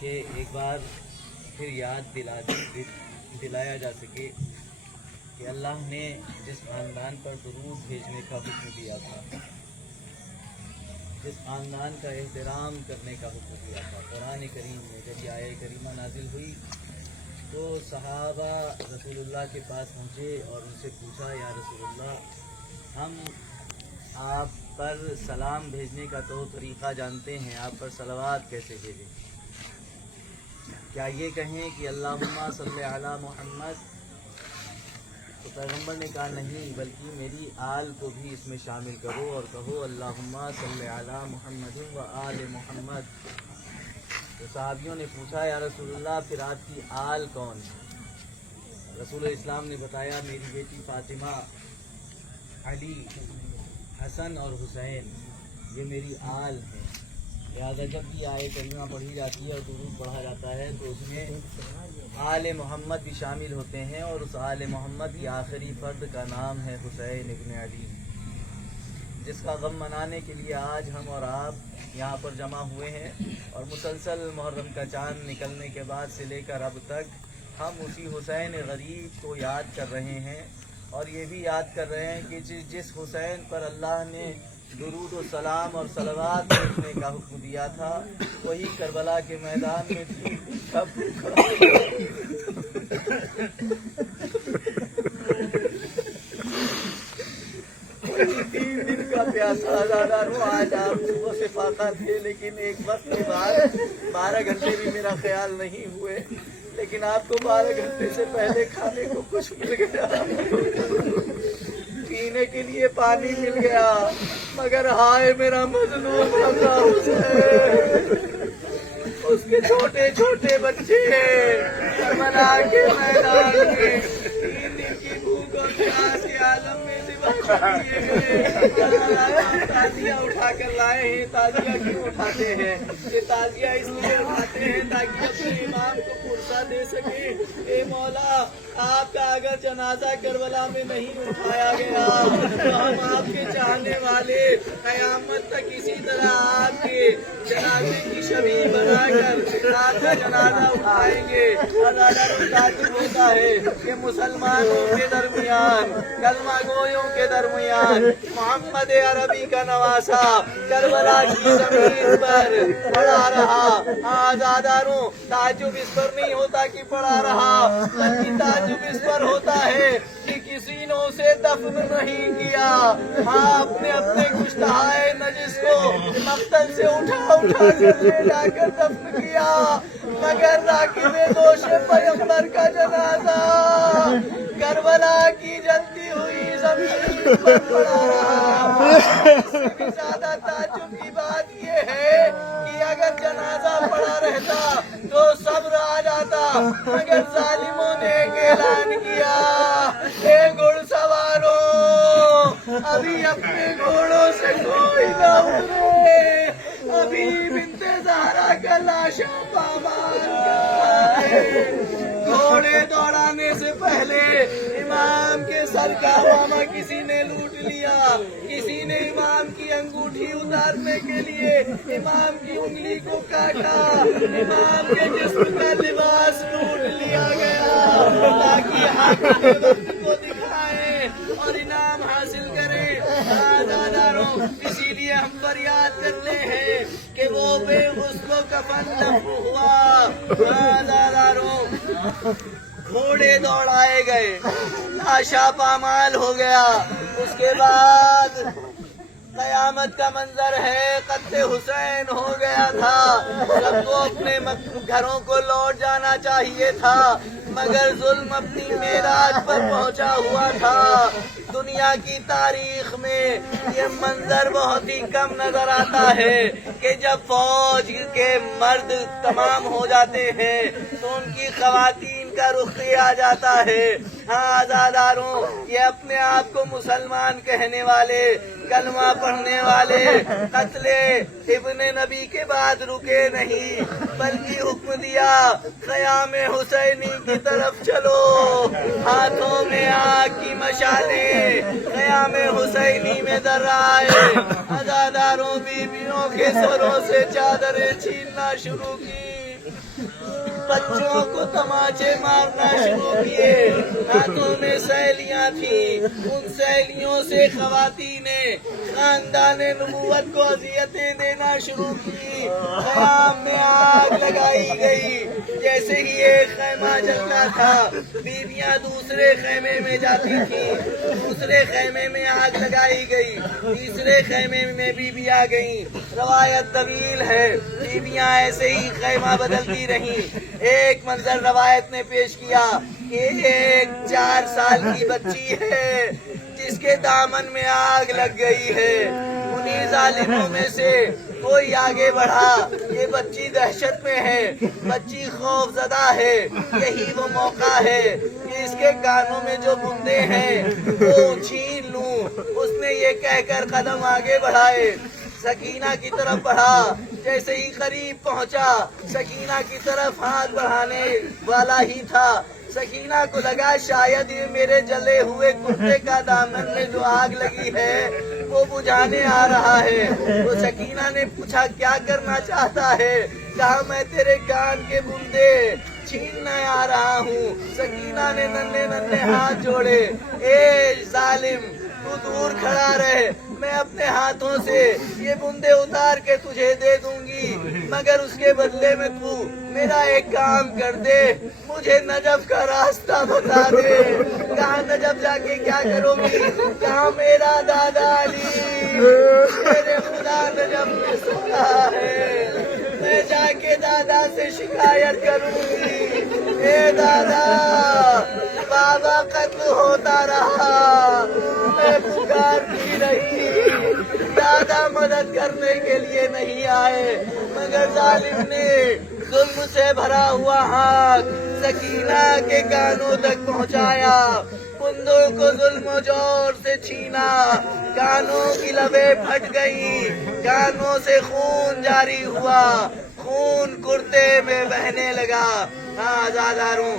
کہ ایک بار پھر یاد دلایا جا سکے کہ اللہ نے جس خاندان پر درود بھیجنے کا حکم دیا تھا، جس خاندان کا احترام کرنے کا حکم دیا تھا، قرآن کریم میں جب یہ آیہ کریمہ نازل ہوئی تو صحابہ رسول اللہ کے پاس پہنچے اور ان سے پوچھا، یا رسول اللہ، ہم آپ پر سلام بھیجنے کا تو طریقہ جانتے ہیں، آپ پر صلوات کیسے بھیجیں؟ کیا یہ کہیں کہ اللہم صلی علی محمد؟ تو پیغمبر نے کہا نہیں، بلکہ میری آل کو بھی اس میں شامل کرو اور کہو اللہم صلی علی محمد و آل محمد۔ تو صحابیوں نے پوچھا، یا رسول اللہ پھر آپ کی آل کون ہے؟ رسول اسلام نے بتایا، میری بیٹی فاطمہ، علی، حسن اور حسین، یہ میری آل ہیں۔ لہٰذا جب بھی آیہ کریمہ پڑھی جاتی ہے اور درود پڑھا جاتا ہے تو اس میں آل محمد بھی شامل ہوتے ہیں، اور اس آل محمد کی آخری فرد کا نام ہے حسین ابن علی، جس کا غم منانے کے لیے آج ہم اور آپ یہاں پر جمع ہوئے ہیں، اور مسلسل محرم کا چاند نکلنے کے بعد سے لے کر اب تک ہم اسی حسین غریب کو یاد کر رہے ہیں، اور یہ بھی یاد کر رہے ہیں کہ جس حسین پر اللہ نے درود و سلام اور صلوات بھیجنے کا حکم دیا تھا، وہی کربلا کے میدان میں بھی سب تین دن کا پیاسا ہزاروں آج آپ صبح سے فاقہ تھے، لیکن ایک وقت کے بعد 12 گھنٹے بھی میرا خیال نہیں ہوئے، لیکن آپ کو 12 گھنٹے سے پہلے کھانے کو کچھ مل گیا، پینے کے لیے پانی مل گیا، مگر ہائے میرا مظلوم حمزہ حسین، اس کے چھوٹے چھوٹے بچے کربلا کے میدان میں 3 دن کی بھوک اور پیاس کے عالم میں تازیہ اٹھا کر لائے ہیں۔ تازیہ کیوں اٹھاتے ہیں؟ یہ تازیہ اس لیے اٹھاتے ہیں تاکہ اپنے امام کو پرسہ دے سکے، اے مولا، آپ کا اگر جنازہ کربلا میں نہیں اٹھایا گیا تو ہم آپ کے چاہنے والے قیامت تک اسی طرح آپ کے جنازے کی شبیہ بنا کر آپ کا جنازہ اٹھائیں گے۔ تعجب ہوتا ہے کہ مسلمانوں کے درمیان، کلمہ گویوں کے درمیان محمد عربی کا نواسہ کربلا کی زمین پر پڑا رہا۔ آزاداروں، تعجب اس پر نہیں ہوتا کہ پڑا رہا، بلکہ تعجب اس پر ہوتا ہے کہ کسی نے اسے دفن نہیں کیا۔ آپ نے اپنے گشتہائے نجس کو مقتل سے اٹھا کر لے جا کر دفن کیا، مگر راکب دوش پیغمبر کا جنازہ کربلا کی جلتی ہوئی زمین پر پڑا رہا۔ اس سے بھی زیادہ تعجب کی بات یہ ہے کہ اگر جنازہ پڑا رہتا تو صبر آ جاتا، مگر ظالموں نے ایک اعلان کیا، اے گھڑ سواروں، ابھی اپنے گھوڑوں سے کوئی نہ اترے، ابھی بنت زہرا کا لاشا پامال کرنا ہے۔ گھوڑے دوڑانے سے پہلے امام کے سر کا امامہ کسی نے لوٹ لیا، کسی نے امام کی انگوٹھی اتارنے کے لیے امام کی انگلی کو کاٹا، امام کے جسم کا لباس لوٹ لیا گیا تاکہ حاکم وقت کو دکھائیں اور انعام حاصل کریں۔ آزاداروں، اسی لیے ہم فریاد کرتے ہیں کہ وہ بے غسل و کفن دفن ہوا۔ آزاداروں، گھوڑے دوڑائے گئے، لاشا پامال ہو گیا، اس کے بعد قیامت کا منظر ہے، قتل حسین ہو گیا تھا، سب کو اپنے گھروں کو لوٹ جانا چاہیے تھا، مگر ظلم اپنی معراج پر پہنچا ہوا تھا۔ دنیا کی تاریخ میں یہ منظر بہت ہی کم نظر آتا ہے کہ جب فوج کے مرد تمام ہو جاتے ہیں تو ان کی خواتین کا رخ آ جاتا ہے۔ ہاں آزاداروں، یہ اپنے آپ کو مسلمان کہنے والے، کلمہ پڑھنے والے قتل ابن نبی کے بعد رکے نہیں، بلکہ حکم دیا قیام حسینی کی طرف چلو، ہاتھوں میں آگ کی مشالیں قیام حسینی میں درائے، عزاداروں بیویوں کے سروں سے چادریں چھیننا شروع کی۔ بچوں کو تماچے مارنا شروع کیے، ہاتھوں میں سیلیاں تھیں، ان سیلیوں سے خواتین نے خاندان نبوت کو اذیتیں دینا شروع کی، خیام میں آگ لگائی گئی، جیسے ہی ایک خیمہ جلتا تھا بیویاں دوسرے خیمے میں جاتی تھیں، دوسرے خیمے میں آگ لگائی گئی، تیسرے خیمے میں بیویاں آ گئیں، روایت طویل ہے، بیویاں ایسے ہی خیمہ بدلتی رہیں۔ ایک منظر روایت نے پیش کیا کہ ایک 4 سال کی بچی ہے جس کے دامن میں آگ لگ گئی ہے، انہی ظالموں میں سے کوئی آگے بڑھا، یہ بچی دہشت میں ہے، بچی خوف زدہ ہے، یہی وہ موقع ہے کہ اس کے کانوں میں جو بندے ہیں وہ چھین لوں۔ اس نے یہ کہہ کر قدم آگے بڑھائے، سکینہ کی طرف بڑھا، جیسے ہی قریب پہنچا سکینہ کی طرف ہاتھ بڑھانے والا ہی تھا، سکینہ کو لگا شاید یہ میرے جلے ہوئے کرتے کا دامن میں جو آگ لگی ہے وہ بجھانے آ رہا ہے۔ تو سکینہ نے پوچھا کیا کرنا چاہتا ہے؟ کہا میں تیرے کان کے بندے چھیننے آ رہا ہوں۔ سکینہ نے ننھے ننھے ہاتھ جوڑے، اے ظالم تو دور کھڑا رہے، میں اپنے ہاتھوں سے یہ بندے اتار کے تجھے دے دوں گی، مگر اس کے بدلے میں تو میرا ایک کام کر دے، مجھے نجف کا راستہ بتا دے۔ کہاں نجف جا کے کیا کرو گی؟ کہاں میرا دادا علی میرے خدا نجف میں سوتا ہے، میں جا کے دادا سے شکایت کروں گی، اے دادا بابا قتل ہوتا رہا، میں پکارتی رہی، دادا مدد کرنے کے لیے نہیں آئے، مگر ظالم نے ظلم سے بھرا ہوا ہاتھ سکینہ کے کانوں تک پہنچایا، کندھوں کو ظلم و جور سے چھینا، کانوں کی لبیں پھٹ گئیں، کانوں سے خون جاری ہوا، خون کرتے میں بہنے لگا۔ ہاں آزاداروں